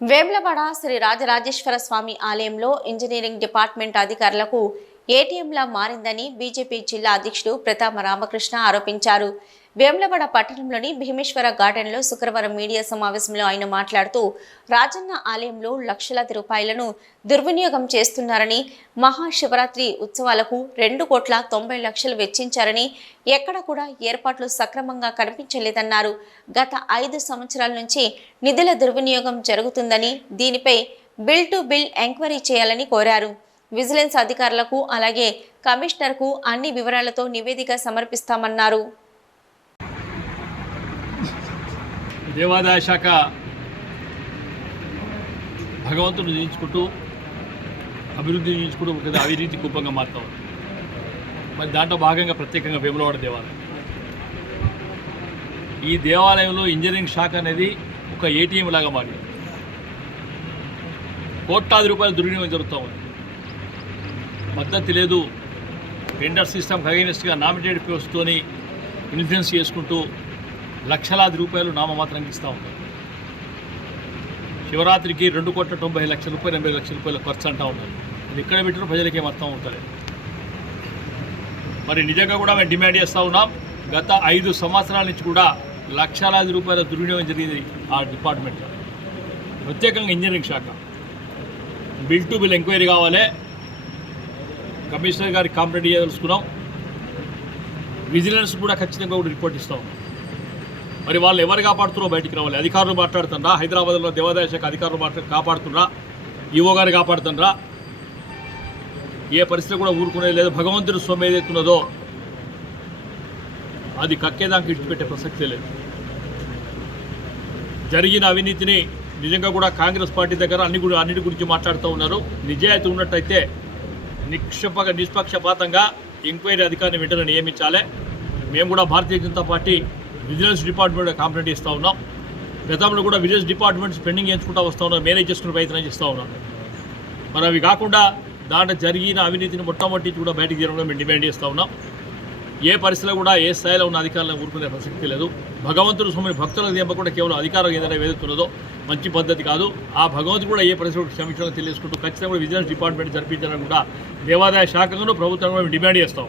వేములవాడ శ్రీ రాజరాజేశ్వర స్వామి ఆలయంలో engineering department అధికారులకు ఏటీఎంలా మారిందని బీజేపీ జిల్లా అధ్యక్షుడు ప్రతాప రామకృష్ణ ఆరోపించారు. వేములవాడ పట్టణంలోని భీమేశ్వర గార్డెన్లో శుక్రవారం మీడియా సమావేశంలో ఆయన మాట్లాడుతూ రాజన్న ఆలయంలో లక్షలాది రూపాయలను దుర్వినియోగం చేస్తున్నారని మహాశివరాత్రి ఉత్సవాలకు రెండు కోట్ల తొంభై లక్షలు వెచ్చించారని ఎక్కడ కూడా ఏర్పాట్లు సక్రమంగా కనిపించలేదన్నారు. గత ఐదు సంవత్సరాల నుంచి నిధుల దుర్వినియోగం జరుగుతుందని దీనిపై బిల్ టు బిల్ ఎంక్వైరీ చేయాలని కోరారు. విజిలెన్స్ అధికారులకు అలాగే కమిషనర్కు అన్ని వివరాలతో నివేదిక సమర్పిస్తామన్నారు. దేవాదాయ శాఖ భగవంతుడు జీవించుకుంటూ అభివృద్ధి జీవించుకుంటూ ఒక అవినీతి కూపంగా మారుతా. ఉంది మరి దాంట్లో భాగంగా ప్రత్యేకంగా వేములవాడ దేవాలయం. ఈ దేవాలయంలో ఇంజనీరింగ్ శాఖ అనేది ఒక ఏటీఎం లాగా మారింది. కోట్లాది రూపాయల దుర్వినియోగం జరుగుతూ ఉంది. పద్ధతి లేదు. టెండర్ సిస్టమ్ అగైనెస్ట్గా నామినేటెడ్ పోస్ట్తోని ఇన్ఫ్లుయెన్స్ చేసుకుంటూ లక్షలాది రూపాయలు నామమాత్రంగా ఇస్తూ ఉంటారు శివరాత్రికి రెండు కోట్ల తొంభై లక్షల రూపాయలు ఎనభై లక్షల రూపాయల ఖర్చు అంటూ ఉన్నారు. అది ఎక్కడ పెట్టిన ప్రజలకేం అర్థం అవుతుంది మరి నిజంగా కూడా మేము డిమాండ్ చేస్తూ ఉన్నాం. గత ఐదు సంవత్సరాల నుంచి కూడా లక్షలాది రూపాయల దుర్వినియోగం జరిగింది ఆ డిపార్ట్మెంట్లో. ప్రత్యేకంగా ఇంజనీరింగ్ శాఖ. బిల్ టు బిల్ ఎంక్వైరీ కావాలి. కమిషనర్ గారికి కాంప్లైంట్ చేయదలుచుకున్నాం విజిలెన్స్ కూడా ఖచ్చితంగా కూడా రిపోర్ట్ ఇస్తాం. మరి వాళ్ళు ఎవరు కాపాడుతున్నారో బయటికి రావాలి. అధికారులు మాట్లాడుతుండ్రా హైదరాబాద్లో దేవాదాయ శాఖ అధికారులు మాట్లా కాపాడుతుండ్రా ఈవో గారు కాపాడుతుండ్రా ఏ పరిస్థితి కూడా ఊరుకునే లేదు. భగవంతుడు సొమ్ము ఏదైతున్నదో అది కక్కేదానికి ఇచ్చిపెట్టే ప్రసక్తే లేదు. జరిగిన అవినీతిని నిజంగా కూడా కాంగ్రెస్ పార్టీ దగ్గర అన్ని కూడా అన్నిటి గురించి మాట్లాడుతూ ఉన్నారు. నిజాయితీ ఉన్నట్టయితే నిక్షప నిష్పక్షపాతంగా ఎంక్వైరీ అధికారిని వెంటనే నియమించాలి. మేము కూడా Bharatiya Janata party vigilance department complaint ఇస్తూ ఉన్నాం. గతంలో కూడా విజిలెన్స్ డిపార్ట్మెంట్స్ పెండింగ్ చేయించుకుంటూ వస్తూ ఉన్నాం. మేనేజ్ చేసుకునే ప్రయత్నం చేస్తూ ఉన్నాం. మరి అవి కాకుండా దాంట్లో జరిగిన అవినీతిని మొట్టమొదటి కూడా బయటకు తీయడంలో మేము డిమాండ్ చేస్తూ ఉన్నాం. ఏ పరిస్థితిలో కూడా ఏ స్థాయిలో ఉన్న అధికారులను ఊరుకునే ప్రసక్తి లేదు. భగవంతుడు స్వామిని భక్తులకు దింపకుండా కేవలం అధికారం ఏదైనా వేదుతున్నదో మంచి పద్ధతి కాదు. ఆ భగవంతుడు కూడా ఏ పరిస్థితులు క్షమించడం తెలియజేసుకుంటూ ఖచ్చితంగా విజిలెన్స్ డిపార్ట్మెంట్ జరిపించాలని కూడా దేవాదాయ శాఖను ప్రభుత్వం కూడా మేము డిమాండ్ చేస్తాం.